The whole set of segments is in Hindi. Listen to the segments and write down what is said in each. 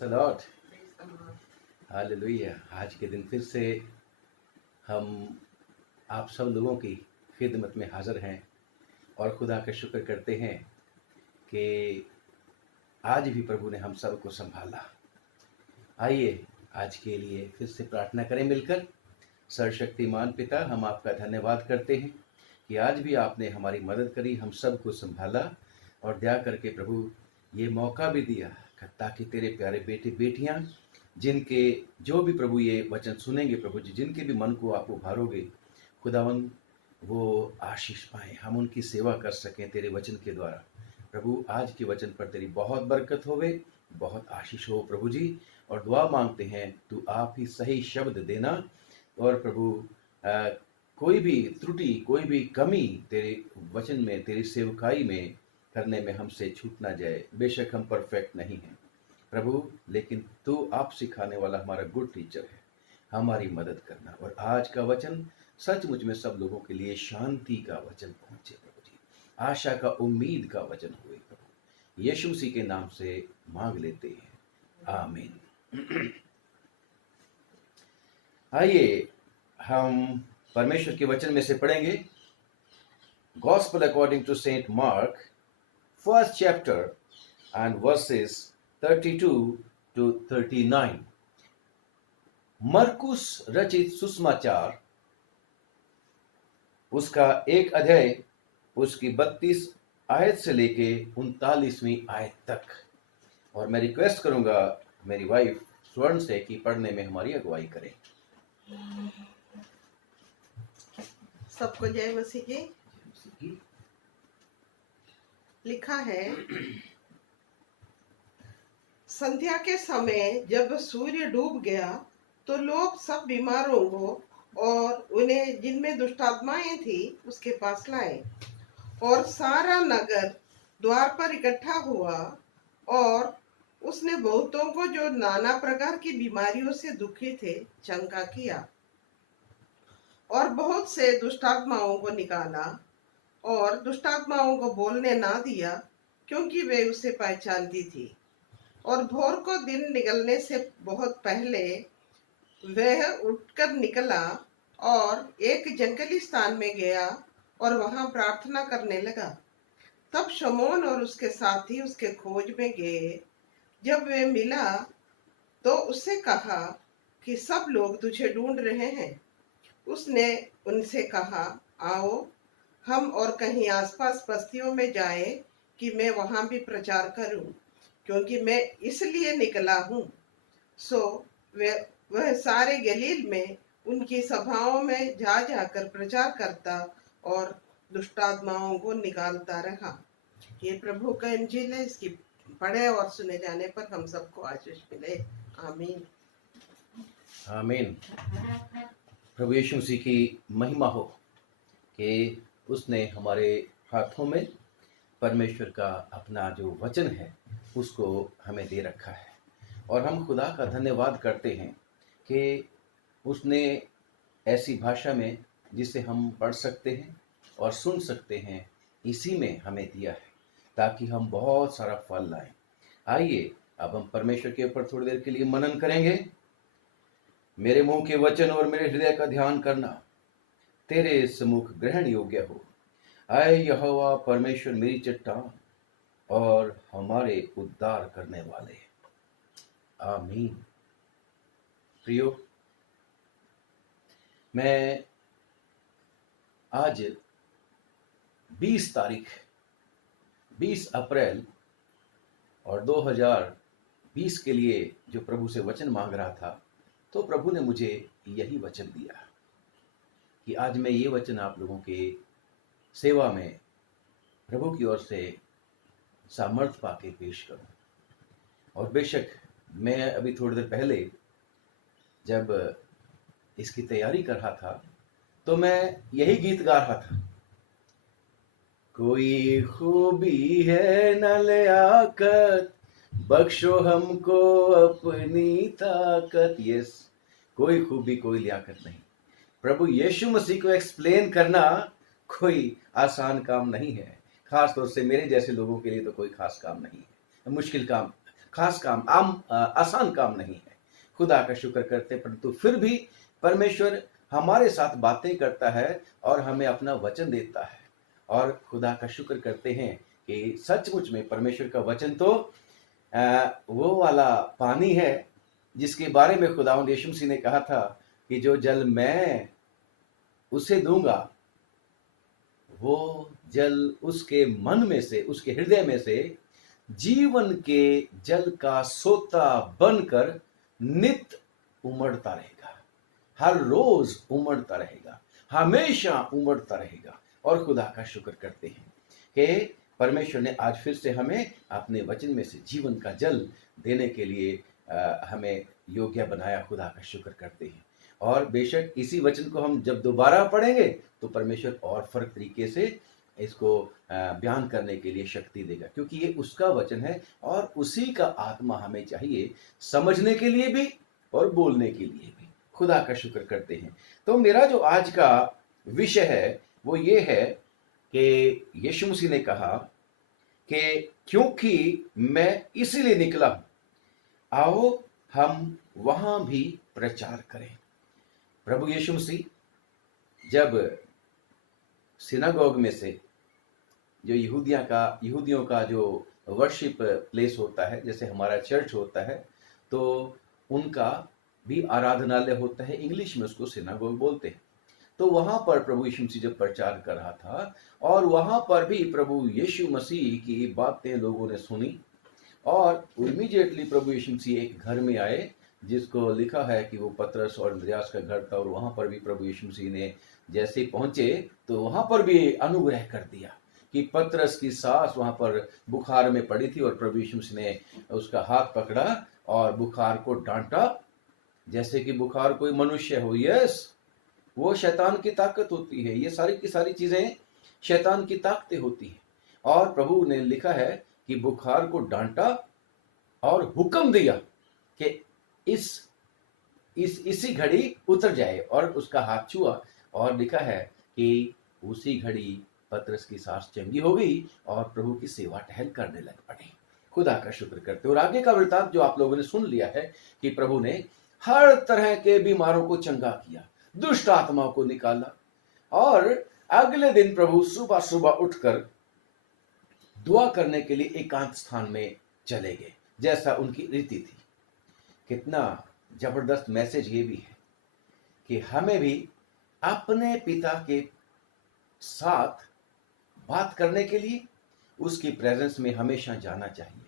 Lord, hallelujah. आज के दिन फिर से हम आप सब लोगों की खिदमत में हाजिर हैं और खुदा का शुक्र करते हैं कि आज भी प्रभु ने हम सब को संभाला। आइए आज के लिए फिर से प्रार्थना करें मिलकर। सर्वशक्तिमान पिता, हम आपका धन्यवाद करते हैं कि आज भी आपने हमारी मदद करी, हम सब को संभाला और दया करके प्रभु ये मौका भी दिया ताकि तेरे प्यारे बेटे बेटियां जिनके जो भी प्रभु ये वचन सुनेंगे, प्रभु जी जिनके भी मन को आप उभारोगे खुदावन, वो आशीष पाएं, हम उनकी सेवा कर सकें तेरे वचन के द्वारा। प्रभु आज के वचन पर तेरी बहुत बरकत होवे, बहुत आशीष हो प्रभु जी। और दुआ मांगते हैं तू आप ही सही शब्द देना और प्रभु कोई भी त्रुटि, कोई भी कमी तेरे वचन में, तेरी सेवकाई में करने में हमसे छूट ना जाए। बेशक हम परफेक्ट नहीं हैं प्रभु, लेकिन तू आप सिखाने वाला हमारा गुड टीचर है, हमारी मदद करना। और आज का वचन सचमुच में सब लोगों के लिए शांति का वचन पहुंचे प्रभु जी, आशा का, उम्मीद का वचन हुए प्रभु। यीशु मसीह के नाम से मांग लेते हैं, आमीन। आइए हम परमेश्वर के वचन में से पढ़ेंगे। Gospel according to saint Mark, first chapter and verses 32 to 39। मरकुस रचित सुसमाचार, उसका एक अध्याय, उसकी 32 आयत से लेके 39वीं आयत तक। और मैं रिक्वेस्ट करूंगा मेरी वाइफ स्वर्ण से कि पढ़ने में हमारी अगुवाई करें। सबको जय मसीह की। लिखा है, संध्या के समय जब सूर्य डूब गया तो लोग सब बीमारों को और उन्हें जिनमें दुष्टात्माएं थी उसके पास लाए, और सारा नगर द्वार पर इकट्ठा हुआ। और उसने बहुतों को जो नाना प्रकार की बीमारियों से दुखी थे चंगा किया, और बहुत से दुष्टात्माओं को निकाला, और दुष्टात्माओं को बोलने ना दिया क्योंकि वे उसे पहचानती थी। और भोर को दिन निकलने से बहुत पहले वह उठकर निकला और एक जंगली स्थान में गया और वहां प्रार्थना करने लगा। तब शमौन और उसके साथी उसके खोज में गए। जब वे मिला तो उससे कहा कि सब लोग तुझे ढूंढ रहे हैं। उसने उनसे कहा, आओ हम और कहीं आसपास बस्तियों में जाए कि मैं वहां भी प्रचार करूं, क्योंकि मैं इसलिए निकला हूं। सो वह सारे गलील में उनकी सभाओं में जा जाकर प्रचार करता और दुष्टात्माओं को निकालता रहा। ये प्रभु का इंजील है। इसकी पढ़े और सुने जाने पर हम सबको आशीष मिले, आमीन आमीन। प्रभु यीशु मसीह की महिमा हो कि उसने हमारे हाथों में परमेश्वर का अपना जो वचन है उसको हमें दे रखा है। और हम खुदा का धन्यवाद करते हैं कि उसने ऐसी भाषा में जिसे हम पढ़ सकते हैं और सुन सकते हैं, इसी में हमें दिया है ताकि हम बहुत सारा फल लाएं। आइए अब हम परमेश्वर के ऊपर थोड़ी देर के लिए मनन करेंगे। मेरे मुंह के वचन और मेरे हृदय का ध्यान करना तेरे सम्मुख ग्रहण योग्य हो। आए यहोवा परमेश्वर मेरी चट्टान और हमारे उद्धार करने वाले, आमीन। प्रियो, मैं आज 20 तारीख 20 अप्रैल और 2020 के लिए जो प्रभु से वचन मांग रहा था, तो प्रभु ने मुझे यही वचन दिया कि आज मैं ये वचन आप लोगों के सेवा में प्रभु की ओर से सामर्थ्य पाके पेश करूं। और बेशक मैं अभी थोड़ी देर पहले जब इसकी तैयारी कर रहा था तो मैं यही गीत गा रहा था, कोई खूबी है न लियाकत, बख्शो हमको अपनी ताकत। यस, कोई खूबी, कोई लियाकत नहीं। प्रभु यीशु मसीह को एक्सप्लेन करना कोई आसान काम नहीं है, खास तौर से मेरे जैसे लोगों के लिए तो कोई खास काम नहीं है, मुश्किल काम, खास काम, आसान काम नहीं है। खुदा का शुक्र करते, परंतु फिर भी परमेश्वर हमारे साथ बातें करता है और हमें अपना वचन देता है, और खुदा का शुक्र करते हैं कि सचमुच में परमेश्वर का वचन तो वो वाला पानी है जिसके बारे में खुदावंद यीशु मसीह ने कहा था कि जो जल मैं उसे दूंगा, वो जल उसके मन में से, उसके हृदय में से जीवन के जल का सोता बनकर नित उमड़ता रहेगा, हर रोज उमड़ता रहेगा, हमेशा उमड़ता रहेगा। और खुदा का शुक्र करते हैं कि परमेश्वर ने आज फिर से हमें अपने वचन में से जीवन का जल देने के लिए हमें योग्य बनाया। खुदा का शुक्र करते हैं। और बेशक इसी वचन को हम जब दोबारा पढ़ेंगे तो परमेश्वर और फर्क तरीके से इसको बयान करने के लिए शक्ति देगा, क्योंकि ये उसका वचन है और उसी का आत्मा हमें चाहिए समझने के लिए भी और बोलने के लिए भी। खुदा का शुक्र करते हैं। तो मेरा जो आज का विषय है वो ये है कि यीशु मसीह ने कहा कि क्योंकि मैं इसीलिए निकला हूं, आओ हम वहां भी प्रचार करें। प्रभु यीशु मसीह जब सिनागोग में से, जो यहूदियों का जो वर्शिप प्लेस होता है, जैसे हमारा चर्च होता है, तो उनका भी आराधनालय होता है, इंग्लिश में उसको सिनागोग बोलते हैं। तो वहां पर प्रभु यीशु मसीह जब प्रचार कर रहा था और वहां पर भी प्रभु यीशु मसीह की बातें लोगों ने सुनी, और इमीडिएटली प्रभु यीशु मसीह एक घर में आए जिसको लिखा है कि वो पतरस और अंद्रयास का घर था, और वहां पर भी प्रभु यीशु मसीह ने जैसे पहुंचे तो वहां पर भी अनुग्रह कर दिया कि पतरस की सास वहां पर बुखार में पड़ी थी और प्रभु यीशु मसीह ने उसका हाथ पकड़ा और बुखार को डांटा, जैसे कि बुखार कोई मनुष्य हो। यस, वो शैतान की ताकत होती है, ये सारी की सारी चीजें शैतान की ताकतें होती हैं। और प्रभु ने लिखा है कि बुखार को डांटा और हुक्म दिया कि इसी घड़ी उतर जाए, और उसका हाथ छुआ, और लिखा है कि उसी घड़ी पतरस की सांस चंगी हो गई और प्रभु की सेवा टहल करने लग पड़े। खुदा का शुक्र करते। और आगे का वृतांत जो आप लोगों ने सुन लिया है कि प्रभु ने हर तरह के बीमारों को चंगा किया, दुष्ट आत्माओं को निकाला, और अगले दिन प्रभु सुबह सुबह उठकर दुआ करने के लिए एकांत स्थान में चले गए, जैसा उनकी रीति थी। कितना जबरदस्त मैसेज ये भी है कि हमें भी अपने पिता के साथ बात करने के लिए उसकी प्रेजेंस में हमेशा जाना चाहिए।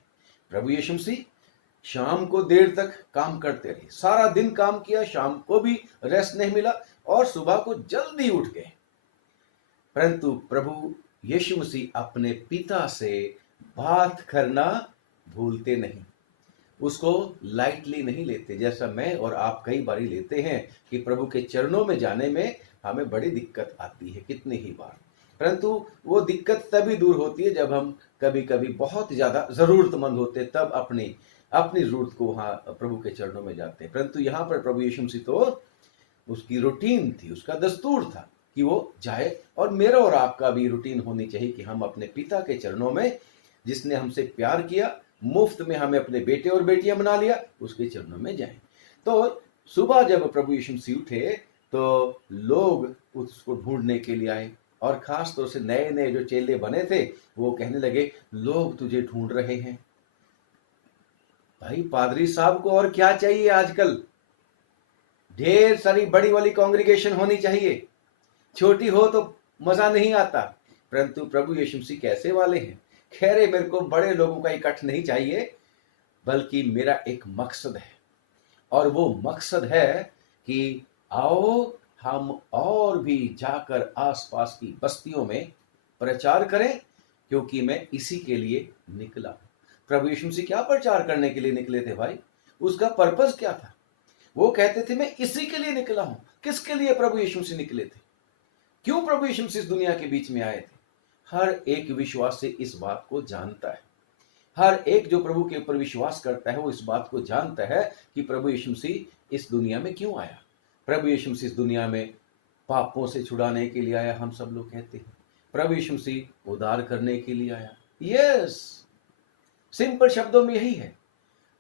प्रभु यीशु मसीह शाम को देर तक काम करते रहे, सारा दिन काम किया, शाम को भी रेस्ट नहीं मिला, और सुबह को जल्दी उठ गए। परंतु प्रभु यीशु मसीह अपने पिता से बात करना भूलते नहीं, उसको लाइटली नहीं लेते, जैसा मैं और आप कई बार लेते हैं कि प्रभु के चरणों में जाने में हमें बड़ी दिक्कत आती है कितनी ही बार। परंतु वो दिक्कत तभी दूर होती है जब हम कभी कभी बहुत ज्यादा जरूरतमंद होते, तब अपनी जरूरत को वहां प्रभु के चरणों में जाते हैं। परंतु यहाँ पर प्रभु यीशु मसीह तो उसकी रूटीन थी, उसका दस्तूर था कि वो जाए, और मेरा और आपका भी रूटीन होनी चाहिए कि हम अपने पिता के चरणों में, जिसने हमसे प्यार किया, मुफ्त में हमें अपने बेटे और बेटियां बना लिया, उसके चरणों में जाएं। तो सुबह जब प्रभु यीशु मसीह उठे तो लोग उसको ढूंढने के लिए आए, और खास तौर से नए नए जो चेले बने थे वो कहने लगे, लोग तुझे ढूंढ रहे हैं। भाई पादरी साहब को और क्या चाहिए आजकल? ढेर सारी बड़ी वाली कांग्रेगेशन होनी चाहिए, छोटी हो तो मजा नहीं आता। परंतु प्रभु यीशु मसीह कैसे वाले हैं, कह रहे मेरे को बड़े लोगों का इकट्ठ नहीं चाहिए, बल्कि मेरा एक मकसद है, और वो मकसद है कि आओ हम और भी जाकर आसपास की बस्तियों में प्रचार करें, क्योंकि मैं इसी के लिए निकला। प्रभु यीशु मसीह क्या प्रचार करने के लिए निकले थे भाई? उसका पर्पस क्या था? वो कहते थे मैं इसी के लिए निकला हूं। किसके लिए प्रभु यीशु मसीह निकले थे? क्यों प्रभु यीशु मसीह इस दुनिया के बीच में आए थे? हर एक विश्वासी इस बात को जानता है, हर एक जो प्रभु के ऊपर विश्वास करता है वो इस बात को जानता है कि प्रभु यीशु मसीह इस दुनिया में क्यों आया। प्रभु यीशु मसीह इस दुनिया में पापों से छुड़ाने के लिए आया, हम सब लोग कहते हैं। प्रभु यीशु मसीह उद्धार करने के लिए आया। यस, सिंपल शब्दों में यही है।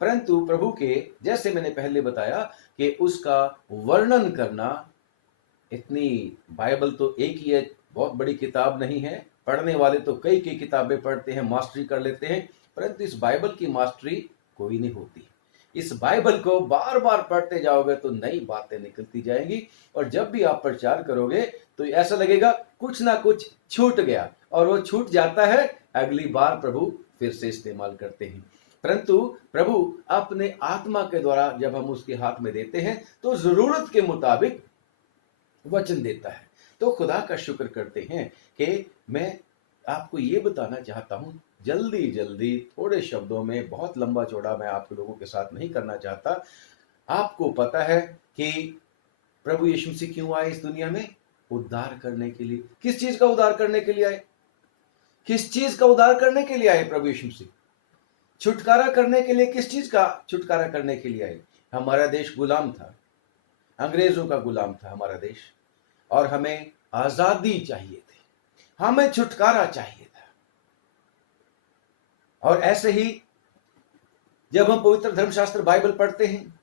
परंतु प्रभु के, जैसे मैंने पहले बताया, कि उसका वर्णन करना, इतनी, बाइबल तो एक ही है, बहुत बड़ी किताब नहीं है, पढ़ने वाले तो कई कई किताबें पढ़ते हैं, मास्टरी कर लेते हैं, परंतु इस बाइबल की मास्टरी कोई नहीं होती। इस बाइबल को बार बार पढ़ते जाओगे तो नई बातें निकलती जाएंगी, और जब भी आप प्रचार करोगे तो ऐसा लगेगा कुछ ना कुछ छूट गया, और वो छूट जाता है, अगली बार प्रभु फिर से इस्तेमाल करते हैं। परंतु प्रभु अपने आत्मा के द्वारा जब हम उसके हाथ में देते हैं तो जरूरत के मुताबिक वचन देता है। तो खुदा का शुक्र करते हैं कि मैं आपको ये बताना चाहता हूं, जल्दी जल्दी थोड़े शब्दों में, बहुत लंबा चौड़ा मैं आप लोगों के साथ नहीं करना चाहता। आपको पता है कि प्रभु यीशु मसीह क्यों आए इस दुनिया में? उद्धार करने के लिए। किस चीज का उद्धार करने के लिए आए? किस चीज का उद्धार करने के लिए आए प्रभु यीशु मसीह? छुटकारा करने के लिए। किस चीज का छुटकारा करने के लिए आए? हमारा देश गुलाम था, अंग्रेजों का गुलाम था हमारा देश, और हमें आजादी चाहिए थी, हमें छुटकारा चाहिए था। और ऐसे ही जब हम पवित्र धर्मशास्त्र बाइबल पढ़ते हैं,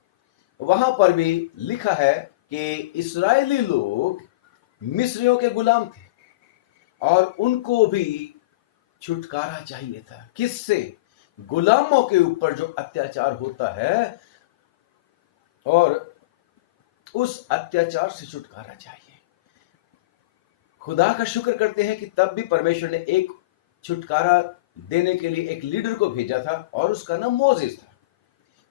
वहां पर भी लिखा है कि इस्राएली लोग मिस्रियों के गुलाम थे और उनको भी छुटकारा चाहिए था। किससे? गुलामों के ऊपर जो अत्याचार होता है, और उस अत्याचार से छुटकारा चाहिए। खुदा का शुक्र करते हैं कि तब भी परमेश्वर ने एक छुटकारा देने के लिए एक लीडर को भेजा था, और उसका नाम मोसेस था।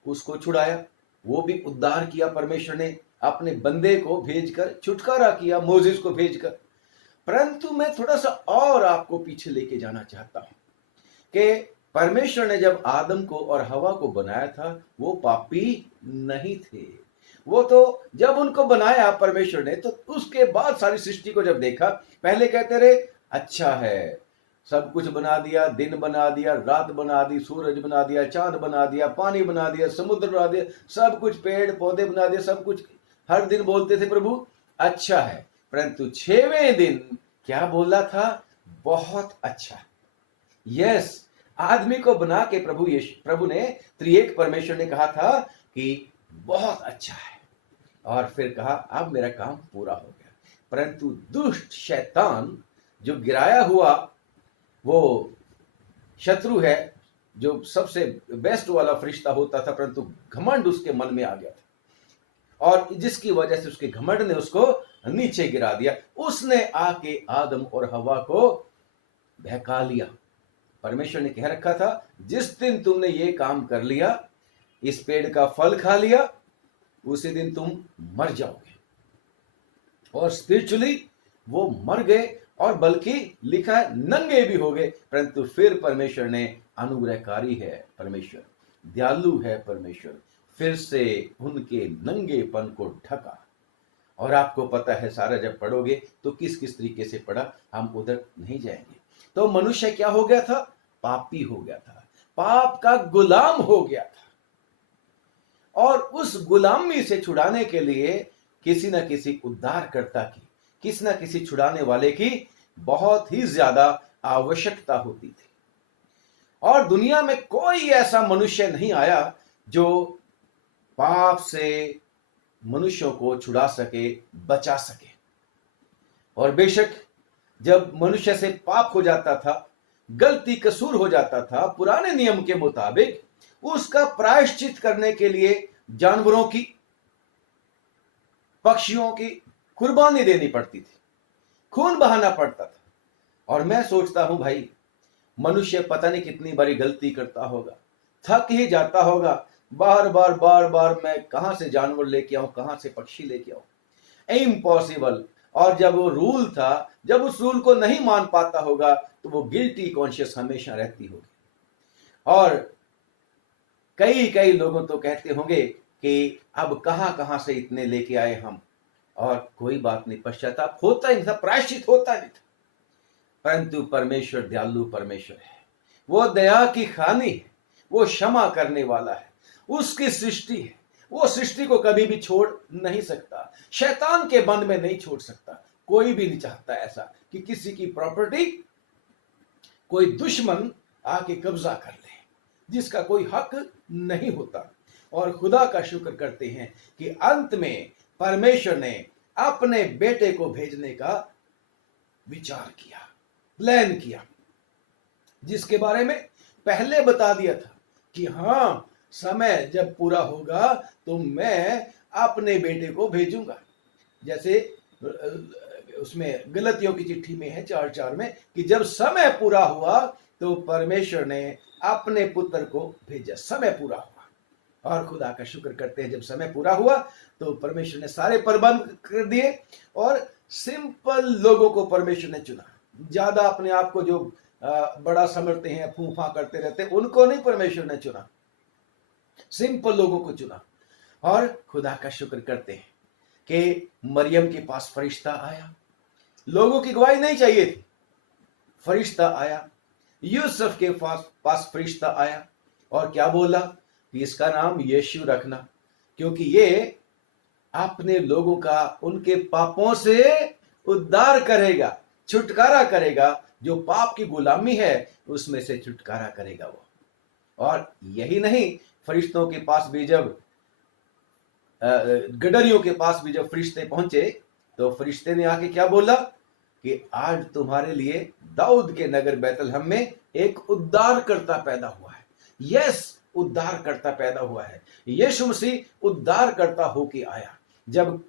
उसको छुड़ाया, वो भी उद्धार किया परमेश्वर ने, अपने बंदे को भेजकर छुटकारा किया, मोसेस को भेजकर। परंतु मैं थोड़ा सा और आपको पीछे लेके जाना चाहता हूं कि परमेश्वर ने जब आदम को और हवा को बनाया था, वो पापी नहीं थे। वो तो जब उनको बनाया परमेश्वर ने, तो उसके बाद सारी सृष्टि को जब देखा, पहले कहते रहे अच्छा है, सब कुछ बना दिया, दिन बना दिया, रात बना दी, सूरज बना दिया, चांद बना दिया, पानी बना दिया, समुद्र बना दिया, सब कुछ, पेड़ पौधे बना दिया, सब कुछ। हर दिन बोलते थे प्रभु अच्छा है। परंतु 6वें दिन क्या बोला था? बहुत अच्छा। यस, आदमी को बना के प्रभु ने, त्रिएक परमेश्वर ने कहा था कि बहुत अच्छा है, और फिर कहा अब मेरा काम पूरा हो गया। परंतु दुष्ट शैतान, जो गिराया हुआ वो शत्रु है, जो सबसे बेस्ट वाला फरिश्ता होता था, परंतु घमंड उसके मन में आ गया था, और जिसकी वजह से उसके घमंड ने उसको नीचे गिरा दिया। उसने आके आदम और हवा को बहका लिया। परमेश्वर ने कह रखा था जिस दिन तुमने ये काम कर लिया, इस पेड़ का फल खा लिया, उसी दिन तुम मर जाओगे। और स्पिरिचुअली वो मर गए, और बल्कि लिखा है नंगे भी हो गए। परंतु फिर परमेश्वर ने, अनुग्रहकारी है परमेश्वर, दयालु है परमेश्वर, फिर से उनके नंगेपन को ढका। और आपको पता है, सारा जब पढ़ोगे तो किस किस तरीके से पढ़ा, हम उधर नहीं जाएंगे। तो मनुष्य क्या हो गया था? पापी हो गया था, पाप का गुलाम हो गया था। और उस गुलामी से छुड़ाने के लिए किसी न किसी उद्धारकर्ता की, किसी न किसी छुड़ाने वाले की बहुत ही ज्यादा आवश्यकता होती थी। और दुनिया में कोई ऐसा मनुष्य नहीं आया जो पाप से मनुष्यों को छुड़ा सके, बचा सके। और बेशक जब मनुष्य से पाप हो जाता था, गलती कसूर हो जाता था, पुराने नियम के मुताबिक उसका प्रायश्चित करने के लिए जानवरों की, पक्षियों की कुर्बानी देनी पड़ती थी, खून बहाना पड़ता था। और मैं सोचता हूं भाई, मनुष्य पता नहीं कितनी बारी गलती करता होगा, थक ही जाता होगा, बार बार मैं कहां से जानवर लेके आऊं, कहां से पक्षी लेके आऊं, इम्पॉसिबल। और जब वो रूल था, जब उस रूल को नहीं मान पाता होगा तो वो गिल्टी कॉन्शियस हमेशा रहती होगी। और कई लोगों तो कहते होंगे कि अब कहां से इतने लेके आए हम, और कोई बात नहीं, पश्चाताप होता ही नहीं था, प्रायश्चित होता नहीं था। परंतु परमेश्वर दयालु परमेश्वर है, वो दया की खानी है, वो क्षमा करने वाला है, उसकी सृष्टि है, वो सृष्टि को कभी भी छोड़ नहीं सकता, शैतान के बंद में नहीं छोड़ सकता। कोई भी नहीं चाहता ऐसा कि किसी की प्रॉपर्टी कोई दुश्मन आके कब्जा कर ले, जिसका कोई हक नहीं होता। और खुदा का शुक्र करते हैं कि अंत में परमेश्वर ने अपने बेटे को भेजने का विचार किया, प्लान किया, जिसके बारे में पहले बता दिया था कि हाँ, समय जब पूरा होगा तो मैं अपने बेटे को भेजूंगा। जैसे उसमें गलतियों की चिट्ठी में है 4:4 में कि जब समय पूरा हुआ तो परमेश्वर ने अपने पुत्र को भेजा। समय पूरा हुआ और खुदा का शुक्र करते हैं, जब समय पूरा हुआ तो परमेश्वर ने सारे प्रबंध कर दिए और सिंपल लोगों को परमेश्वर ने चुना। ज्यादा अपने आप को जो बड़ा समझते हैं, फूफा करते रहते हैं, उनको नहीं परमेश्वर ने चुना, सिंपल लोगों को चुना। और खुदा का शुक्र करते हैं कि मरियम के पास फरिश्ता आया, लोगों की गवाही नहीं चाहिए थी, फरिश्ता आया। यूसुफ के पास फरिश्ता आया और क्या बोला कि इसका नाम यीशु रखना, क्योंकि ये अपने लोगों का उनके पापों से उद्धार करेगा, छुटकारा करेगा। जो पाप की गुलामी है उसमें से छुटकारा करेगा वो। और यही नहीं, फरिश्तों के पास भी जब गडरियों के पास भी जब फरिश्ते पहुंचे तो फरिश्ते ने आके क्या बोला कि आज तुम्हारे लिए दाऊद के नगर बैतलहम में एक उद्धारकर्ता पैदा हुआ है। यस, उद्धारकर्ता पैदा हुआ है। यीशु मसीह उद्धारकर्ता होके आया। जब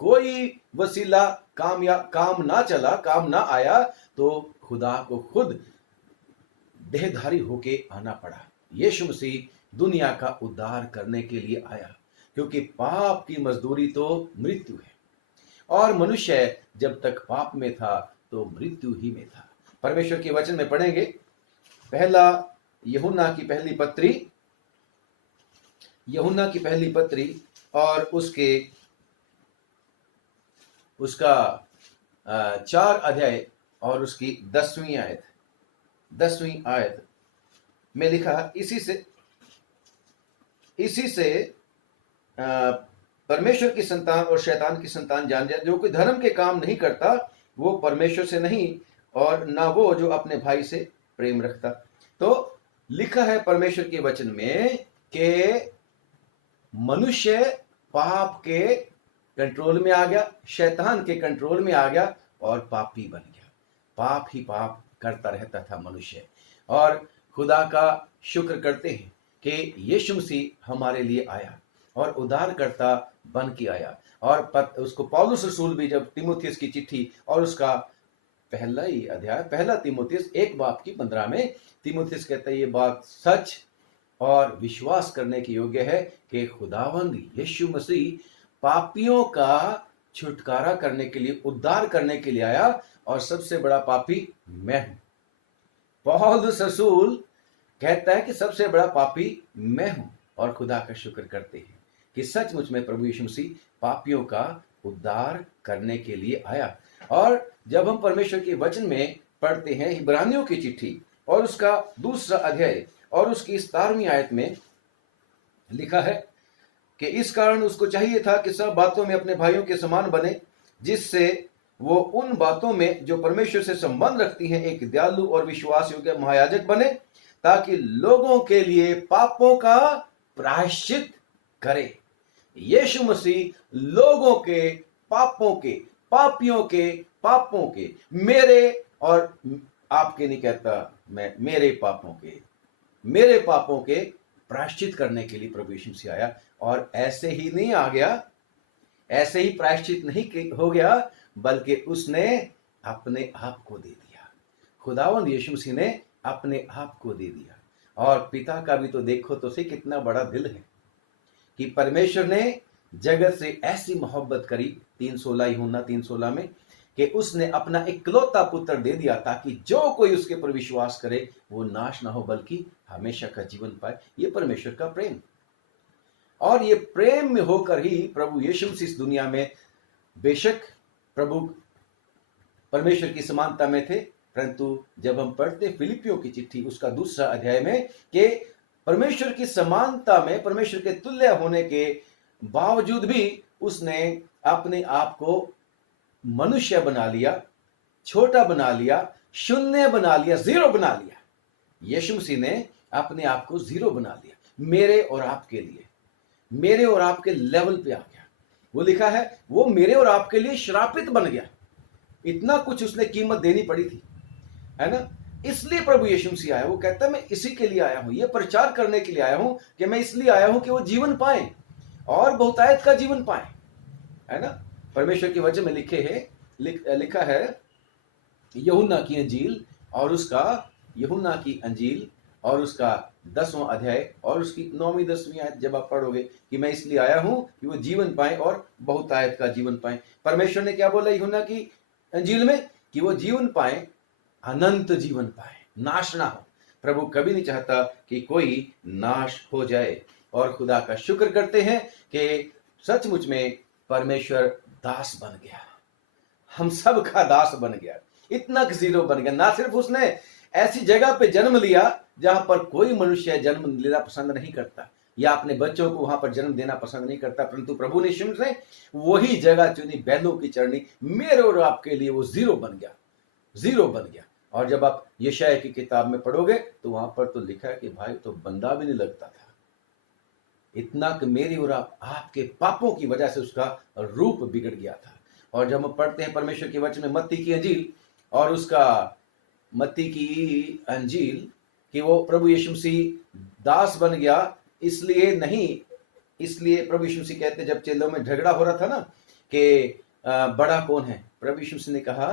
कोई वसीला काम ना आया तो खुदा को खुद देहधारी होके आना पड़ा। यीशु मसीह दुनिया का उद्धार करने के लिए आया, क्योंकि पाप की मजदूरी तो मृत्यु है और मनुष्य जब तक पाप में था तो मृत्यु ही में था। परमेश्वर के वचन में पढ़ेंगे पहला यूहन्ना की पहली पत्री और उसका 4 अध्याय और उसकी 10वीं आयत में लिखा, इसी से परमेश्वर की संतान और शैतान की संतान जान जाए, जो कोई धर्म के काम नहीं करता वो परमेश्वर से नहीं, और ना वो जो अपने भाई से प्रेम रखता। तो लिखा है परमेश्वर के वचन में कि मनुष्य पाप के कंट्रोल में आ गया, शैतान के कंट्रोल में आ गया और पापी बन गया। पाप ही पाप करता रहता था मनुष्य। और खुदा का शुक्र करते हैं कि यीशु मसीह हमारे लिए आया और उद्धारकर्ता बन के आया। और उसको पौलुस रसूल भी जब तीमुथियुस की चिट्ठी और उसका पहला ही अध्याय, पहला तीमुथियुस 1:15 में तीमुथियुस कहता है ये बात सच और विश्वास करने के योग्य है कि खुदावंद यीशु मसीह पापियों का छुटकारा करने के लिए, उद्धार करने के लिए आया और सबसे बड़ा पापी मैं हूं। पौलुस रसूल कहता है कि सबसे बड़ा पापी मैं हूं। और खुदा का शुक्र करते हैं कि सचमुच में प्रभु यीशु मसीह पापियों का उद्धार करने के लिए आया। और जब हम परमेश्वर के वचन में पढ़ते हैं इब्रानियों की चिट्ठी और उसका 2 अध्याय और उसकी 17वीं आयत में लिखा है कि इस कारण उसको चाहिए था कि सब बातों में अपने भाइयों के समान बने, जिससे वो उन बातों में जो परमेश्वर से संबंध रखती हैं एक दयालु और विश्वास योग्य महायाजक बने, ताकि लोगों के लिए पापों का प्रायश्चित करे। यीशु मसीह लोगों के पापों के, पापियों के पापों के, मेरे और आपके नहीं कहता मैं, मेरे पापों के प्रायश्चित करने के लिए प्रभु यीशु मसीह आया। और ऐसे ही नहीं आ गया, ऐसे ही प्रायश्चित नहीं हो गया, बल्कि उसने अपने आप को दे दिया। खुदावंद यीशु मसीह ने अपने आप को दे दिया। और पिता का भी तो देखो तो सही कितना बड़ा दिल है कि परमेश्वर ने जगत से ऐसी मोहब्बत करी, 3:16 में, कि उसने अपना इकलौता पुत्र दे दिया ताकि जो कोई उसके पर विश्वास करे वो नाश ना हो बल्कि हमेशा का जीवन पाए। ये परमेश्वर का प्रेम। और ये प्रेम में होकर ही प्रभु यीशु मसीह इस दुनिया में, बेशक प्रभु परमेश्वर की समानता में थे, परंतु जब हम पढ़ते फिलिपियों की चिट्ठी उसका 2 अध्याय में कि परमेश्वर की समानता में, परमेश्वर के तुल्य होने के बावजूद भी उसने अपने आप को मनुष्य बना लिया, छोटा बना लिया, शून्य बना लिया, 0 बना लिया। यीशु मसीह ने अपने आप को 0 बना लिया। मेरे और आपके लिए, मेरे और आपके लेवल पे आ गया। वो लिखा है वो मेरे और आपके लिए श्रापित बन गया। इतना कुछ उसने कीमत देनी पड़ी थी, है ना। इसलिए प्रभु यीशु मसीह आया। वो कहता है मैं इसी के लिए आया हूं, ये प्रचार करने के लिए आया हूं कि मैं इसलिए आया हूं कि वो जीवन पाए और बहुतायत का जीवन पाए, है ना। परमेश्वर के वचन में लिखा है यूहन्ना की अंजील और उसका 10वां अध्याय और उसकी 9वीं 10वीं आयत जब आप पढ़ोगे कि मैं इसलिए आया हूं कि वो जीवन पाए और बहुतायत का जीवन पाए। परमेश्वर ने क्या बोला यूहन्ना की अंजील में कि वो जीवन पाए, अनंत जीवन पाए, नाश ना हो। प्रभु कभी नहीं चाहता कि कोई नाश हो जाए। और खुदा का शुक्र करते हैं कि सचमुच में परमेश्वर दास बन गया, हम सब का दास बन गया, इतना जीरो बन गया। ना सिर्फ उसने ऐसी जगह पे जन्म लिया जहां पर कोई मनुष्य जन्म लेना पसंद नहीं करता या अपने बच्चों को वहां पर जन्म देना पसंद नहीं करता, परंतु प्रभु ने यीशु से वही जगह चुनी, बैलों की चरनी, मेरे और आपके लिए वो जीरो बन गया। और जब आप यशायाह की किताब में पढ़ोगे तो वहां पर तो लिखा है कि भाई तो बंदा भी नहीं लगता था, इतना कि मेरी और आपके पापों की वजह से उसका रूप बिगड़ गया था। और जब हम पढ़ते हैं परमेश्वर के वचन में मत्ती की अंजील कि वो प्रभु यीशु मसीह दास बन गया, इसलिए प्रभु यीशु मसीह कहते जब चेलों में झगड़ा हो रहा था ना कि बड़ा कौन है, प्रभु यीशु मसीह ने कहा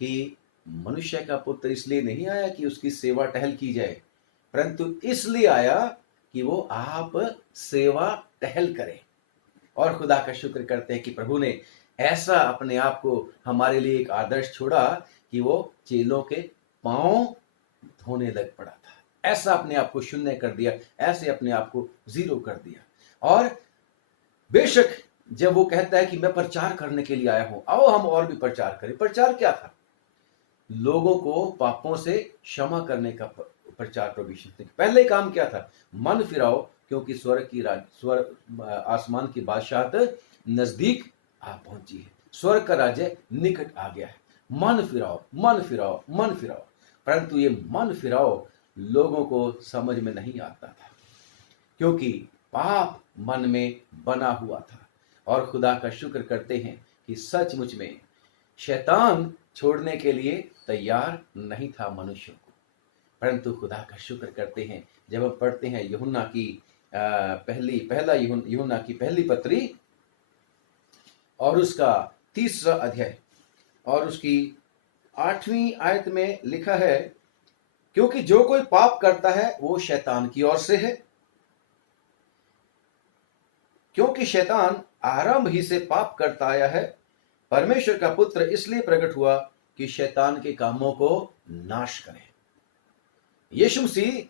कि मनुष्य का पुत्र इसलिए नहीं आया कि उसकी सेवा टहल की जाए, परंतु इसलिए आया कि वो आप सेवा टहल करें। और खुदा का शुक्र करते हैं कि प्रभु ने ऐसा अपने आप को हमारे लिए एक आदर्श छोड़ा कि वो चेलों के पांव धोने लग पड़ा था, ऐसा अपने आप को शून्य कर दिया, ऐसे अपने आप को जीरो कर दिया। और बेशक जब वो कहता है कि मैं प्रचार करने के लिए आया हूं, आओ हम और भी प्रचार करें। प्रचार क्या था? लोगों को पापों से क्षमा करने का प्रचार। प्रभु यीशु ने पहले काम क्या था? मन फिराओ, क्योंकि स्वर्ग आसमान की बादशाहत नजदीक आ पहुंची है, स्वर्ग का राज्य निकट आ गया है। मन फिराओ। परंतु ये मन फिराओ लोगों को समझ में नहीं आता था, क्योंकि पाप मन में बना हुआ था। और खुदा का शुक्र करते हैं कि सचमुच में शैतान छोड़ने के लिए तैयार नहीं था मनुष्यों को, परंतु खुदा का शुक्र करते हैं जब हम पढ़ते हैं यूहन्ना की पहली पत्री और उसका 3रा अध्याय और उसकी 8वीं आयत में लिखा है, क्योंकि जो कोई पाप करता है वो शैतान की ओर से है, क्योंकि शैतान आरंभ ही से पाप करता आया है। परमेश्वर का पुत्र इसलिए प्रकट हुआ कि शैतान के कामों को नाश करे। यीशु मसीह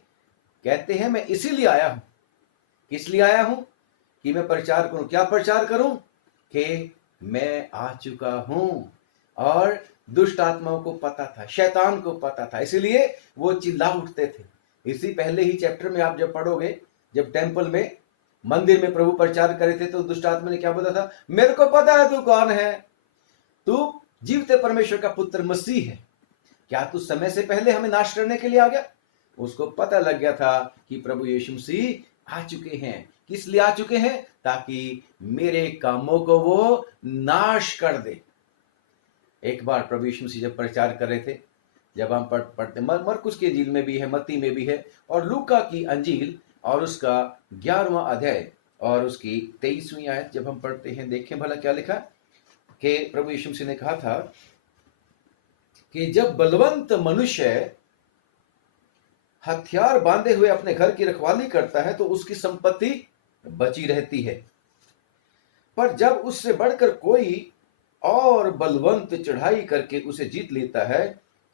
कहते हैं मैं इसीलिए आया हूं। किस लिए आया हूं? कि मैं प्रचार करूं। क्या प्रचार करूं? कि मैं आ चुका हूं। और दुष्ट आत्माओं को पता था, शैतान को पता था, इसीलिए वो चिल्ला उठते थे। इसी पहले ही चैप्टर में आप जब पढ़ोगे, जब टेंपल में, मंदिर में प्रभु प्रचार करे थे तो दुष्ट आत्मा ने क्या बोला था? मेरे को पता है तू कौन है, तू जीवते परमेश्वर का पुत्र मसीह है। क्या तू समय से पहले हमें नाश करने के लिए आ गया? उसको पता लग गया था कि प्रभु यीशु मसीह आ चुके हैं। किस लिए आ चुके हैं? ताकि मेरे कामों को वो नाश कर दे। एक बार प्रभु यीशु मसीह जब प्रचार कर रहे थे, जब हम पढ़ते मरकुस की अंजील में भी है, मत्ती में भी है, और लूका की अंजील और उसका 11वां अध्याय और उसकी 23वीं आयत जब हम पढ़ते हैं, देखें भला क्या लिखा कि प्रभु यीशु मसीह ने कहा था कि जब बलवंत मनुष्य हथियार बांधे हुए अपने घर की रखवाली करता है तो उसकी संपत्ति बची रहती है, पर जब उससे बढ़कर कोई और बलवंत चढ़ाई करके उसे जीत लेता है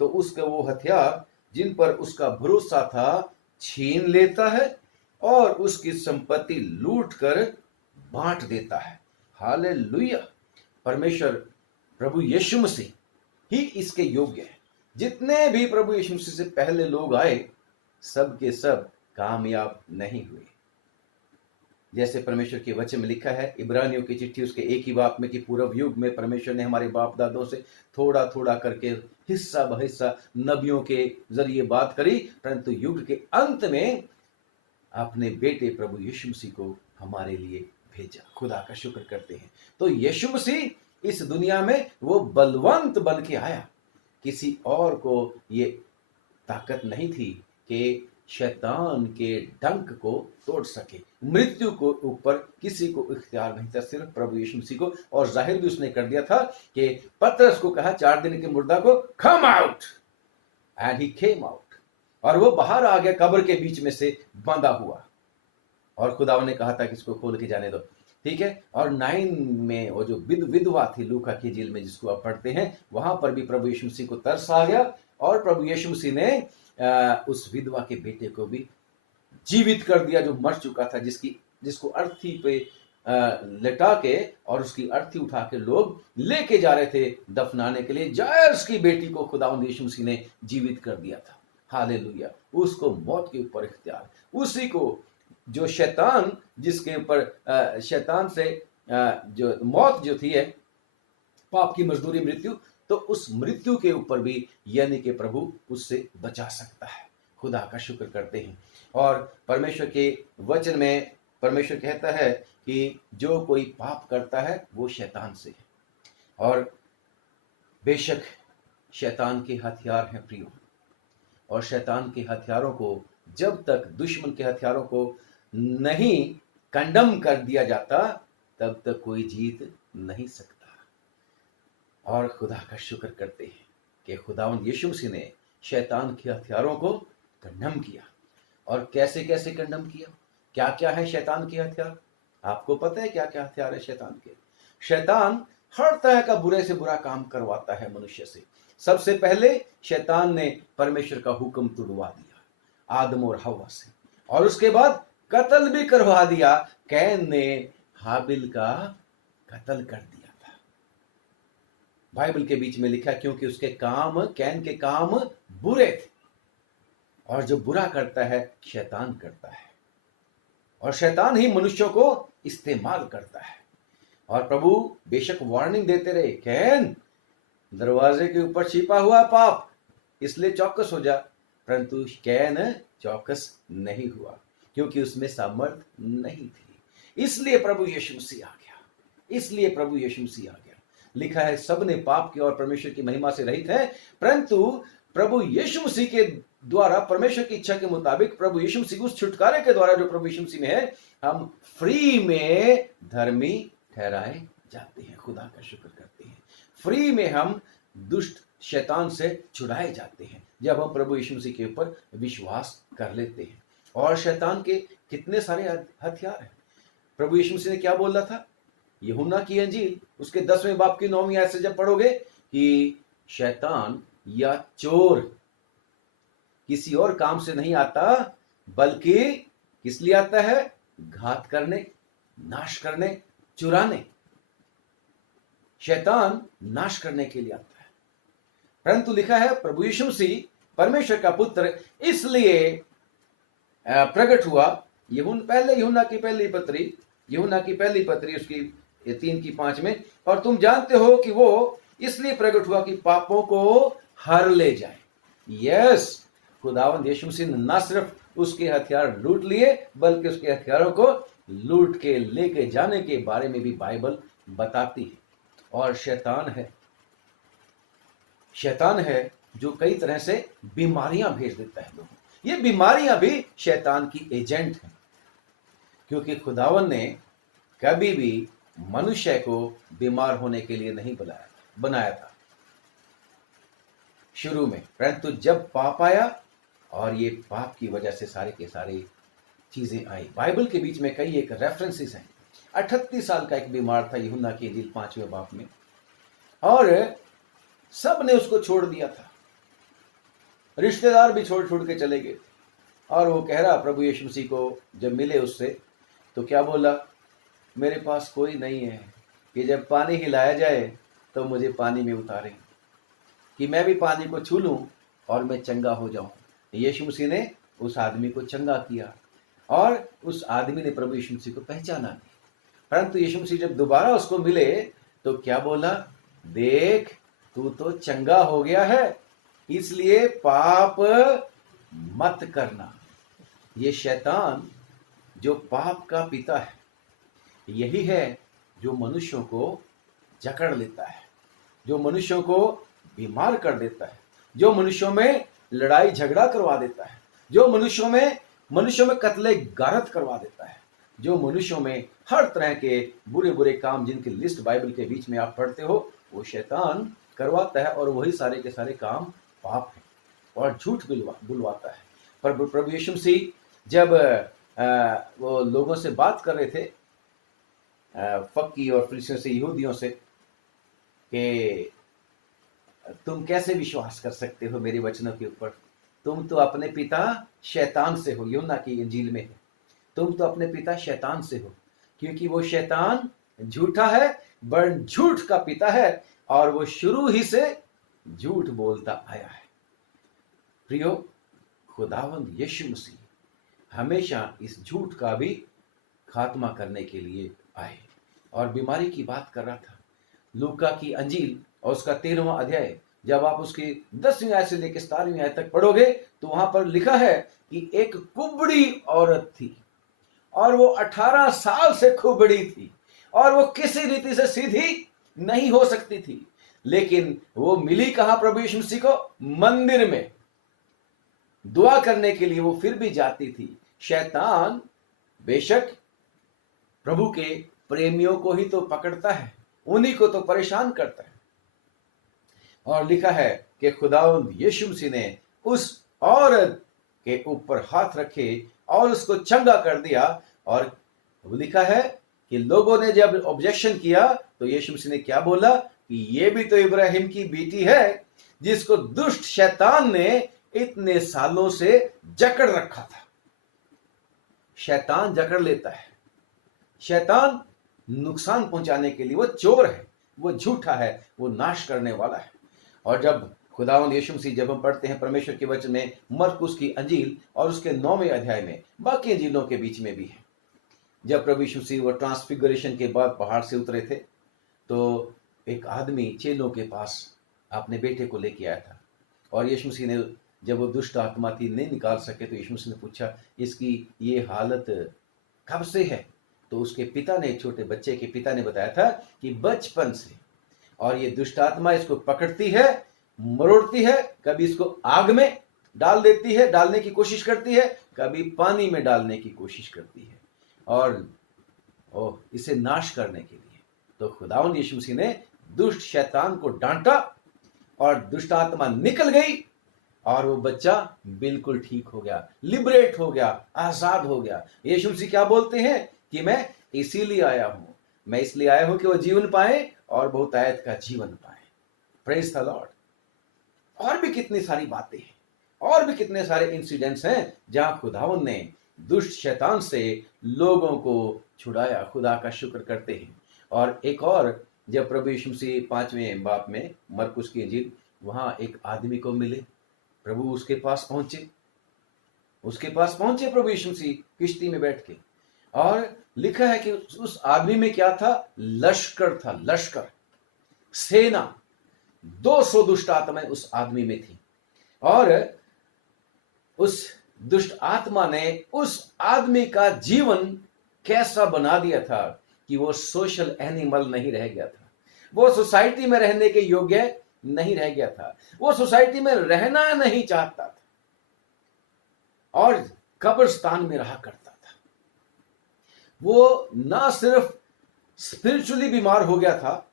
तो उसका वो हथियार जिन पर उसका भरोसा था छीन लेता है और उसकी संपत्ति लूट कर बांट देता है। हालेलुया! परमेश्वर प्रभु यीशु मसीह ही इसके योग्य है। जितने भी प्रभु यीशु मसीह से पहले लोग आए, सब के सब कामयाब नहीं हुए। जैसे परमेश्वर के वचन में लिखा है इब्रानियों की चिट्ठी उसके 1 ही बाप में कि पूर्व युग में परमेश्वर ने हमारे बाप दादों से थोड़ा थोड़ा करके हिस्सा बहिस्सा नबियों के जरिए बात करी, परंतु युग के अंत में अपने बेटे प्रभु यीशु मसीह को हमारे लिए भेजा। खुदा का शुक्र करते हैं। तो यीशु मसीह इस दुनिया में वो बलवंत बन के आया। किसी और को ये ताकत नहीं थी कि शैतान के डंक को तोड़ सके। मृत्यु को ऊपर किसी को इख्तियार नहीं था, सिर्फ प्रभु यीशु मसीह को। और जाहिर भी उसने कर दिया था कि पतरस को कहा 4 दिन के मुर्दा को come out, and he came out. और वो बाहर आ गया कब्र के बीच में से बंधा हुआ, और खुदा ने कहा था कि इसको खोल के जाने दो। ठीक है। और 9 में वो जो विधवा थी लूका की जेल में, जिसको आप पढ़ते हैं, वहां पर भी प्रभु यीशु मसीह को तरस आ गया, और प्रभु यीशु मसीह ने उस विधवा के बेटे को भी जीवित कर दिया, जो मर चुका था, जिसको अर्थी पे लटा के और उसकी अर्थी उठा के लोग लेके जा रहे थे दफनाने के लिए। जायर्स की बेटी को खुदावंद यीशु मसीह ने जीवित कर दिया था। हालेलुया। उसको मौत के ऊपर इख्तियार, उसी को जो शैतान, जिसके ऊपर शैतान से जो मौत जो थी है, पाप की मजदूरी मृत्यु, तो उस मृत्यु के ऊपर भी यानी कि प्रभु उससे बचा सकता है। खुदा का शुक्र करते हैं। और परमेश्वर के वचन में परमेश्वर कहता है कि जो कोई पाप करता है वो शैतान से है। और बेशक शैतान के हथियार हैं प्रियो, और शैतान के हथियारों को जब तक दुश्मन के हथियारों को नहीं कंडम कर दिया जाता, तब तक कोई जीत नहीं सकता। और खुदा का शुक्र करते हैं कि खुदावंद यीशु मसीह ने शैतान के हथियारों को कंडम किया। और कैसे कैसे कंडम किया, क्या क्या है शैतान के हथियार? आपको पता है क्या क्या हथियार है शैतान के? शैतान हर तरह का बुरे से बुरा काम करवाता है मनुष्य से। सबसे पहले शैतान ने परमेश्वर का हुक्म तुड़वा दिया आदम और हवा से, और उसके बाद कत्ल भी करवा दिया। कैन ने हाबिल का कत्ल कर दिया था। बाइबल के बीच में लिखा क्योंकि उसके काम, कैन के काम बुरे थे, और जो बुरा करता है शैतान करता है, और शैतान ही मनुष्यों को इस्तेमाल करता है। और प्रभु बेशक वार्निंग देते रहे, कैन दरवाजे के ऊपर छिपा हुआ पाप, इसलिए चौकस हो जा। परंतु कैन चौकस नहीं हुआ, क्योंकि उसमें सामर्थ नहीं थी। इसलिए प्रभु यीशु मसीह आ गया, इसलिए प्रभु यीशु मसीह आ गया। लिखा है सब ने पाप किया और परमेश्वर की महिमा से रहित है, परंतु प्रभु यीशु मसीह के द्वारा, परमेश्वर की इच्छा के मुताबिक, प्रभु यीशु मसीह उस छुटकारे के द्वारा जो प्रभु यीशु मसीह में है, हम फ्री में धर्मी ठहराए जाते हैं। खुदा का शुक्र करते हैं। फ्री में हम दुष्ट शैतान से छुड़ाए जाते हैं जब हम प्रभु यीशु मसीह के ऊपर विश्वास कर लेते हैं। और शैतान के कितने सारे हथियार हैं। प्रभु यीशु मसीह ने क्या बोला था? यूहन्ना की अंजील उसके 10वें बाब की 9वीं आयत से जब पढ़ोगे कि शैतान या चोर किसी और काम से नहीं आता, बल्कि किस लिए आता है? घात करने, नाश करने, चुराने। शैतान नाश करने के लिए आता है। परंतु लिखा है प्रभु यीशु मसीह परमेश्वर का पुत्र इसलिए प्रकट हुआ। यूहन्ना की पहली पत्री उसकी 3:5 में, और तुम जानते हो कि वो इसलिए प्रकट हुआ कि पापों को हर ले जाए। यस, खुदावंद यीशु मसीह ने न सिर्फ उसके हथियार लूट लिए, बल्कि उसके हथियारों को लूट के लेके जाने के बारे में भी बाइबल बताती है। और शैतान है जो कई तरह से बीमारियां भेज देता है लोगों। ये बीमारियां भी शैतान की एजेंट हैं, क्योंकि खुदावन ने कभी भी मनुष्य को बीमार होने के लिए नहीं बनाया था शुरू में। परंतु जब पाप आया, और ये पाप की वजह से सारे के सारे चीजें आई। बाइबल के बीच में कई एक रेफरेंसेस हैं। 38 साल का एक बीमार था यूहन्ना की इंजील 5वें बाब में, और सब ने उसको छोड़ दिया था। रिश्तेदार भी छोड़ के चले गए। और वो कह रहा प्रभु यीशु मसीह को जब मिले उससे, तो क्या बोला? मेरे पास कोई नहीं है कि जब पानी हिलाया जाए तो मुझे पानी में उतारें, कि मैं भी पानी को छू लूं और मैं चंगा हो जाऊं। यीशु मसीह ने उस आदमी को चंगा किया, और उस आदमी ने प्रभु यीशु मसीह को पहचाना नहीं। परंतु यीशु मसीह जब दोबारा उसको मिले तो क्या बोला? देख, तू तो चंगा हो गया है, इसलिए पाप मत करना। ये शैतान जो पाप का पिता है, यही है जो मनुष्यों को जकड़ लेता है, जो मनुष्यों को बीमार कर देता है, जो मनुष्यों में लड़ाई झगड़ा करवा देता है, जो मनुष्यों में कत्ले गारत करवा देता है, जो मनुष्यों में हर तरह के बुरे बुरे काम जिनकी लिस्ट बाइबल के बीच में आप पढ़ते हो, वो शैतान करवाता है। और वही सारे के सारे काम पाप है और झूठ बुलवाता है। पर प्रभु यीशु मसीह जब वो लोगों से बात कर रहे थे, फक्की और फरीसियों से, यहूदियों से, कि तुम कैसे विश्वास कर सकते हो मेरे वचनों के ऊपर, तुम तो अपने पिता शैतान से हो। यूहन्ना की इंजील में है, तुम तो अपने पिता शैतान से हो, क्योंकि वो शैतान झूठा है, बड़ झूठ का पिता है, और वो शुरू ही से झूठ बोलता आया है। प्रियो, खुदावंद यीशु मसीह हमेशा इस झूठ का भी खात्मा करने के लिए आए। और बीमारी की बात कर रहा था, लूका की अंजील और उसका 13वां अध्याय, जब आप उसकी 10वीं आयत से लेकर 17वीं आयत तक पढ़ोगे तो वहां पर लिखा है कि एक कुबड़ी औरत थी और वो 18 साल से कुबड़ी थी और वो किसी रीति से सीधी नहीं हो सकती थी। लेकिन वो मिली कहां प्रभु यीशु मसीह को? मंदिर में दुआ करने के लिए वो फिर भी जाती थी। शैतान बेशक प्रभु के प्रेमियों को ही तो पकड़ता है, उन्हीं को तो परेशान करता है। और लिखा है कि खुदावंद यीशु मसीह ने उस औरत के ऊपर हाथ रखे और उसको चंगा कर दिया। और लिखा है कि लोगों ने जब ऑब्जेक्शन किया तो यीशु मसीह ने क्या बोला कि ये भी तो इब्राहिम की बेटी है, जिसको दुष्ट शैतान ने इतने सालों से जकड़ रखा था। शैतान जकड़ लेता है, शैतान नुकसान पहुंचाने के लिए, वो चोर है, वो झूठा है, वो नाश करने वाला है। और जब खुदावंद यीशु मसीह, जब हम पढ़ते हैं परमेश्वर के वचन में मरकुस की अंजील और उसके 9वें अध्याय में, बाकी अंजीलों के बीच में भी है, जब प्रभु यीशु मसीह वो ट्रांसफिगरेशन के बाद पहाड़ से उतरे थे तो एक आदमी चेलों के पास अपने बेटे को लेके आया था। और यीशु मसीह ने, जब वो दुष्ट आत्मा थी, नहीं निकाल सके, तो यीशु मसीह ने पूछा इसकी ये हालत कब से है? तो उसके पिता ने, छोटे बच्चे के पिता ने बताया था कि बचपन से। और ये दुष्ट आत्मा इसको पकड़ती है, मरोड़ती है, कभी इसको आग में डाल देती है, डालने की कोशिश करती है, कभी पानी में डालने की कोशिश करती है, और इसे नाश करने के लिए। तो खुदावंद यीशु मसीह ने दुष्ट शैतान को डांटा और दुष्ट आत्मा निकल गई और वो बच्चा बिल्कुल ठीक हो गया, लिबरेट हो गया, आजाद हो गया। यीशु मसीह क्या बोलते हैं कि मैं इसीलिए आया हूं, मैं इसलिए आया हूं कि वो जीवन पाए और बहुतायत का जीवन पाए। Praise the Lord. और भी कितनी सारी बातें हैं, और भी कितने सारे इंसिडेंट्स हैं जहां खुदावंद ने दुष्ट शैतान से लोगों को छुड़ाया। खुदा का शुक्र करते हैं। और एक और, जब प्रभु यीशु मसीह 5वें बाब में मरकुस की इंजील, वहां एक आदमी को मिले, प्रभु उसके पास पहुंचे प्रभु यीशु मसीह किश्ती में बैठ के। और लिखा है कि उस आदमी में क्या था? लश्कर था, लश्कर, सेना। 200 दुष्ट आत्माएं उस आदमी में थी। और उस दुष्ट आत्मा ने उस आदमी का जीवन कैसा बना दिया था कि वो सोशल एनिमल नहीं रह गया था, वो सोसाइटी में रहने के योग्य नहीं रह गया था, वो सोसाइटी में रहना नहीं चाहता था और कब्रिस्तान में रहा करता था। वो ना सिर्फ स्पिरिचुअली बीमार हो गया था,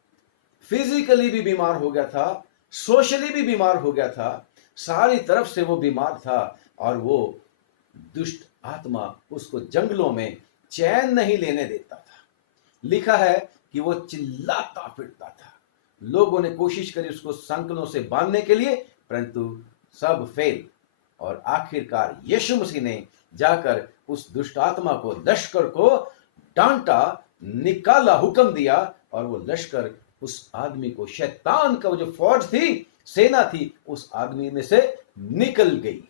फिजिकली भी बीमार हो गया था, सोशली भी बीमार हो गया था, सारी तरफ से वो बीमार था। और वो दुष्ट आत्मा उसको जंगलों में चैन नहीं लेने देता था। लिखा है कि वो चिल्लाता फिरता था। लोगों ने कोशिश करी उसको संकलों से बांधने के लिए, परंतु सब फेल। और आखिरकार यीशु मसीह ने जाकर उस दुष्ट आत्मा को, लश्कर को डांटा, निकाला, हुक्म दिया, और वो लश्कर उस आदमी को, शैतान का वो जो फौज थी, सेना थी, उस आदमी में से निकल गई।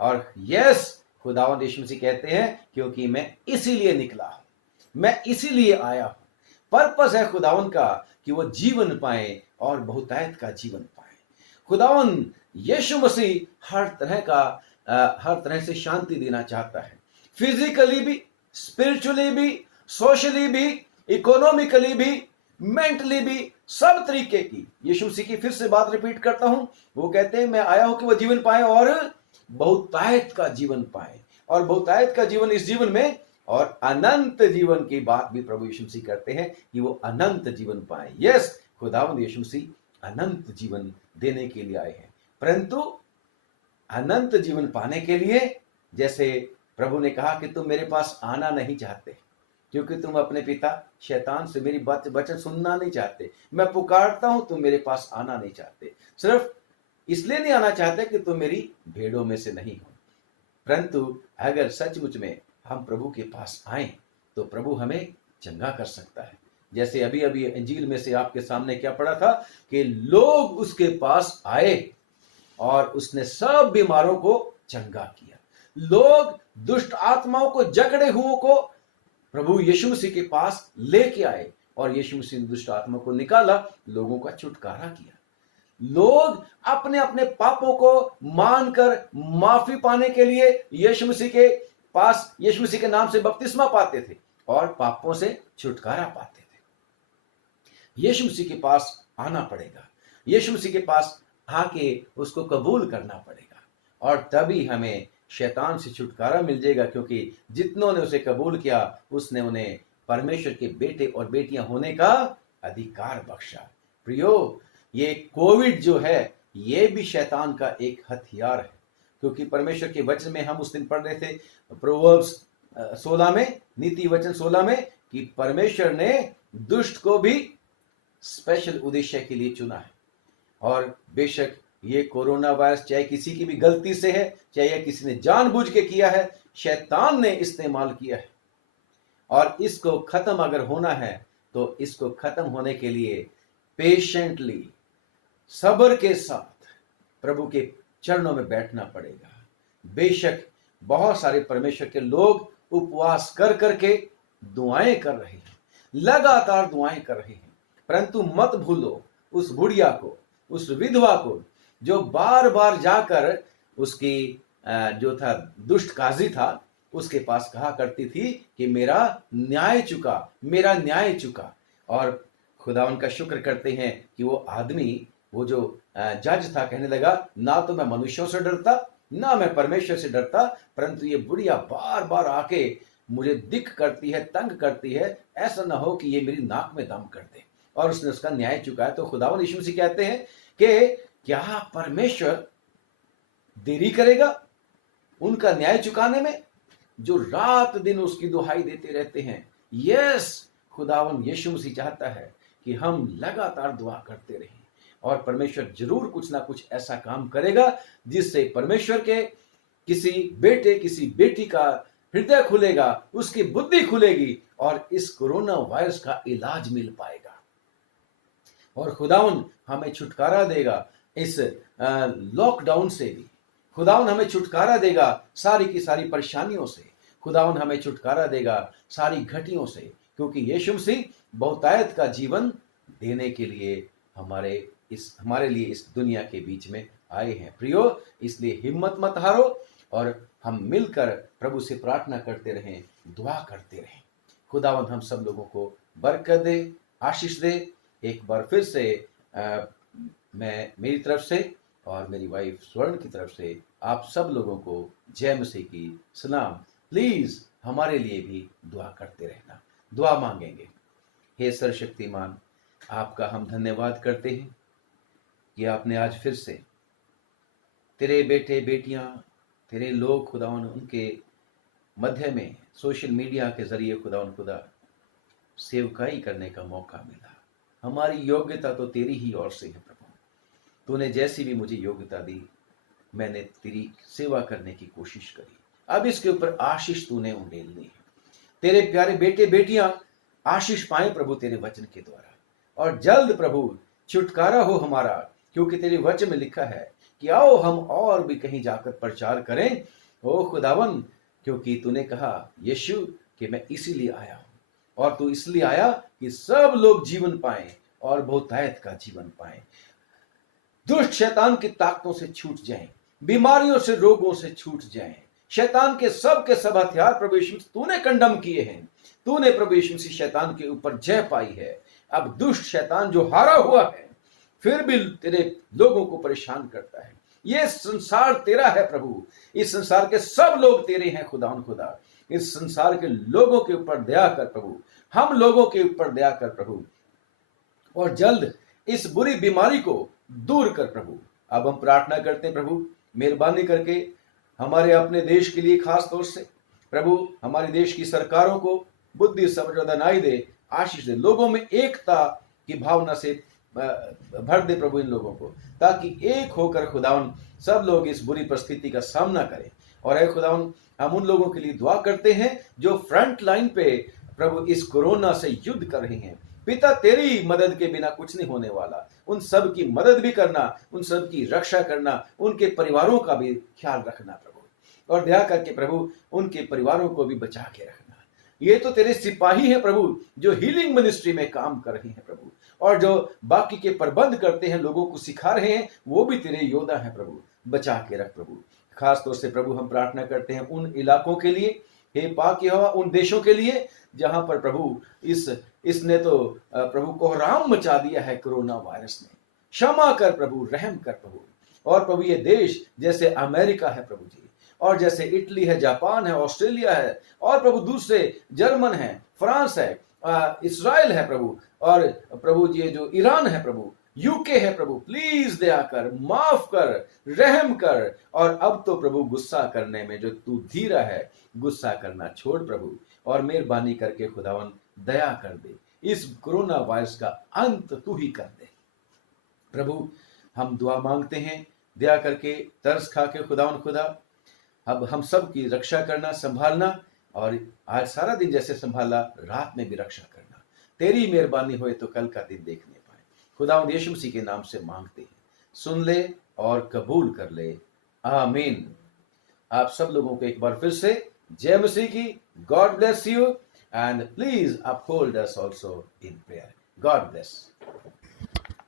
और यस, खुदावंद यीशु मसीह कहते हैं क्योंकि मैं इसीलिए निकला हूं, मैं इसीलिए आया हूं। पर्पस है खुदावंद का कि वो जीवन पाए और बहुतायत का जीवन पाए। खुदावंद यीशु मसीह हर तरह से शांति देना चाहता है, फिजिकली भी, स्पिरिचुअली भी, सोशली भी, इकोनॉमिकली भी, मेंटली भी, सब तरीके की। यीशु मसीह की फिर से बात रिपीट करता हूं, वो कहते हैं मैं आया हूं कि वो जीवन पाए और बहुतायत का जीवन पाए। और बहुतायत का जीवन इस जीवन में, और अनंत जीवन की बात भी प्रभु यीशु मसीह करते हैं कि वो अनंत जीवन पाए। यस, खुदावंद यीशु मसीह अनंत जीवन देने के लिए आए हैं। परंतु अनंत जीवन पाने के लिए, जैसे प्रभु ने कहा कि तुम मेरे पास आना नहीं चाहते क्योंकि तुम अपने पिता शैतान से मेरी वचन सुनना नहीं चाहते। मैं पुकारता हूं, तुम मेरे पास आना नहीं चाहते। सिर्फ इसलिए नहीं आना चाहते कि तुम मेरी भेड़ों में से नहीं हो, परंतु अगर सचमुच में हम प्रभु के पास आए तो प्रभु हमें चंगा कर सकता है। जैसे अभी अभी इंजील में से आपके सामने क्या पढ़ा था कि लोग उसके पास आए और उसने सब बीमारों को चंगा किया। लोग दुष्ट आत्माओं को, जकड़े हुओं को प्रभु यीशु मसीह के पास लेके आए और यीशु मसीह ने दुष्ट आत्मा को निकाला, लोगों का छुटकारा किया। लोग अपने अपने पापों को मानकर माफी पाने के लिए यीशु मसीह के पास, यीशु मसीह के नाम से बपतिस्मा पाते थे और पापों से छुटकारा पाते थे। यीशु मसीह के पास आना पड़ेगा, यीशु मसीह के पास आके उसको कबूल करना पड़ेगा और तभी हमें शैतान से छुटकारा मिल जाएगा, क्योंकि जितनों ने उसे कबूल किया उसने उन्हें परमेश्वर के बेटे और बेटियां होने का अधिकार बख्शा। प्रियो, ये कोविड जो है ये भी शैतान का एक हथियार है, क्योंकि परमेश्वर के वचन में हम उस दिन पढ़ रहे थे प्रोवर्ब्स 16 में, नीति वचन 16 में, कि परमेश्वर ने दुष्ट को भी स्पेशल उद्देश्य के लिए चुना है। और बेशक ये कोरोना वायरस चाहे किसी की भी गलती से है, चाहे किसी ने जानबूझ के किया है, शैतान ने इस्तेमाल किया है, और इसको खत्म अगर होना है तो इसको खत्म होने के लिए पेशेंटली, सब्र के साथ प्रभु के चरणों में बैठना पड़ेगा। बेशक बहुत सारे परमेश्वर के लोग उपवास कर करके दुआएं कर रहे हैं, लगातार दुआएं कर रहे हैं, परंतु मत भूलो उस बुढ़िया को, उस विधवा को, जो बार बार जाकर उसकी जो था दुष्ट काजी था उसके पास कहा करती थी कि मेरा न्याय चुका, मेरा न्याय चुका। और खुदावन का शुक्र करते हैं कि वो आदमी, वो जो जज था, कहने लगा ना तो मैं मनुष्यों से डरता, ना मैं परमेश्वर से डरता, परंतु ये बुढ़िया बार बार आके मुझे दिक करती है, तंग करती है, ऐसा ना हो कि ये मेरी नाक में दम कर दे। और उसने उसका न्याय चुकाया। तो खुदावन यीशु मसीह कहते हैं कि क्या परमेश्वर देरी करेगा उनका न्याय चुकाने में, जो रात दिन उसकी दुहाई देते रहते हैं? यस, खुदावन यीशु मसीह चाहता है कि हम लगातार दुआ करते रहें और परमेश्वर जरूर कुछ ना कुछ ऐसा काम करेगा जिससे परमेश्वर के किसी बेटे, किसी बेटी का हृदय खुलेगा, उसकी बुद्धि खुलेगी और इस कोरोना वायरस का इलाज मिल पाएगा और खुदावन हमें छुटकारा देगा इस लॉकडाउन से भी। खुदावन हमें छुटकारा देगा सारी की सारी परेशानियों से। खुदावन हमें छुटकारा देगा सारी घटियों से, क्योंकि यीशु मसीह बहुतायत का जीवन देने के लिए हमारे लिए इस दुनिया के बीच में आए हैं। प्रियो, इसलिए हिम्मत मत हारो और हम मिलकर प्रभु से प्रार्थना करते रहें, दुआ करते रहें। खुदावन हम सब लोगों को बरकत दे, आशीष दे। एक बार फिर से मैं मेरी तरफ से और मेरी वाइफ स्वर्ण की तरफ से आप सब लोगों को जय मसीह की सलाम। प्लीज हमारे लिए भी दुआ करते रहना। दुआ मांगेंगे। हे सर्वशक्तिमान, आपका हम धन्यवाद करते हैं कि आपने आज फिर से तेरे बेटे बेटियां, तेरे लोग खुदावन, उनके मध्य में सोशल मीडिया के जरिए खुदा सेवकाई करने का मौका मिला। हमारी योग्यता तो तेरी ही ओर से है प्रभु। तूने जैसी भी मुझे योग्यता दी, मैंने तेरी सेवा करने की कोशिश करी। अब इसके ऊपर आशीष तूने उंडेलनी है। तेरे प्यारे बेटे बेटियां आशीष पाए प्रभु तेरे वचन के द्वारा, और जल्द प्रभु छुटकारा हो हमारा, क्योंकि तेरे वचन में लिखा है कि आओ हम और भी कहीं जाकर प्रचार करें। ओ खुदावन, क्योंकि तूने कहा यीशु कि मैं इसीलिए आया हूं, और तू इसलिए आया कि सब लोग जीवन पाएं और बहुतायत का जीवन पाएं, दुष्ट शैतान की ताकतों से छूट जाएं, बीमारियों से, रोगों से छूट जाएं, शैतान के सब हथियार प्रभु यीशु मसीह तूने कंडम किए हैं। तूने प्रभु यीशु मसीह शैतान के ऊपर जय पाई है। अब दुष्ट शैतान जो हारा हुआ है फिर भी तेरे लोगों को परेशान करता है। ये संसार तेरा है प्रभु, इस संसार के सब लोग तेरे हैं खुदा। इस संसार के लोगों के ऊपर दया कर प्रभु, हम लोगों के ऊपर दया कर प्रभु, और जल्द इस बुरी बीमारी को दूर कर प्रभु। अब हम प्रार्थना करते हैं प्रभु, मेहरबानी करके हमारे अपने देश के लिए खास तौर से प्रभु, हमारे देश की सरकारों को बुद्धि समझ और दानाई दे, आशीष दे, लोगों में एकता की भावना से भर दे प्रभु इन लोगों को, ताकि एक होकर खुदावन सब लोग इस बुरी परिस्थिति का सामना करें। और है खुदावन, हम उन लोगों के लिए दुआ करते हैं जो फ्रंट लाइन पे प्रभु इस कोरोना से युद्ध कर रहे हैं। पिता, तेरी मदद के बिना कुछ नहीं होने वाला। उन सब की मदद भी करना, उन सब की रक्षा करना, उनके परिवारों का भी ख्याल रखना प्रभु, और दया करके प्रभु उनके परिवारों को भी बचा के रखना। ये तो तेरे सिपाही हैं प्रभु, जो हीलिंग मिनिस्ट्री में काम कर रहे हैं प्रभु, और जो बाकी के प्रबंध करते हैं, लोगों को सिखा रहे हैं, वो भी तेरे योद्धा हैं प्रभु। बचा के रख प्रभु। खास तौर से प्रभु हम प्रार्थना करते हैं उन इलाकों के लिए, हे पाक यहोवा, उन देशों के लिए जहां पर प्रभु इसने तो प्रभु कोहराम मचा दिया है कोरोना वायरस ने। क्षमा कर प्रभु, रहम कर प्रभु। और प्रभु ये देश जैसे अमेरिका है प्रभु जी, और जैसे इटली है, जापान है, ऑस्ट्रेलिया है, और प्रभु दूसरे जर्मन है, फ्रांस है, इस्राइल है प्रभु, और प्रभु जी जो ईरान है प्रभु, यूके है प्रभु, प्लीज दया कर, माफ कर, रहम कर। और अब तो प्रभु गुस्सा करने में जो तू धीरा है, गुस्सा करना छोड़ प्रभु, और मेहरबानी करके खुदावन दया कर दे, इस कोरोना वायरस का अंत तू ही कर दे प्रभु। हम दुआ मांगते हैं, दया करके तरस खा के खुदावन खुदा, अब हम सब की रक्षा करना, संभालना, और आज सारा दिन जैसे संभाला, रात में भी रक्षा करना। तेरी मेहरबानी होए तो कल का दिन देखने पाए। खुदावंद यीशु मसीह के नाम से मांगते हैं, सुन ले और कबूल कर ले, आमीन। आप सब लोगों को एक बार फिर से जय मसीह की। God bless you, and please uphold us also in prayer. God bless.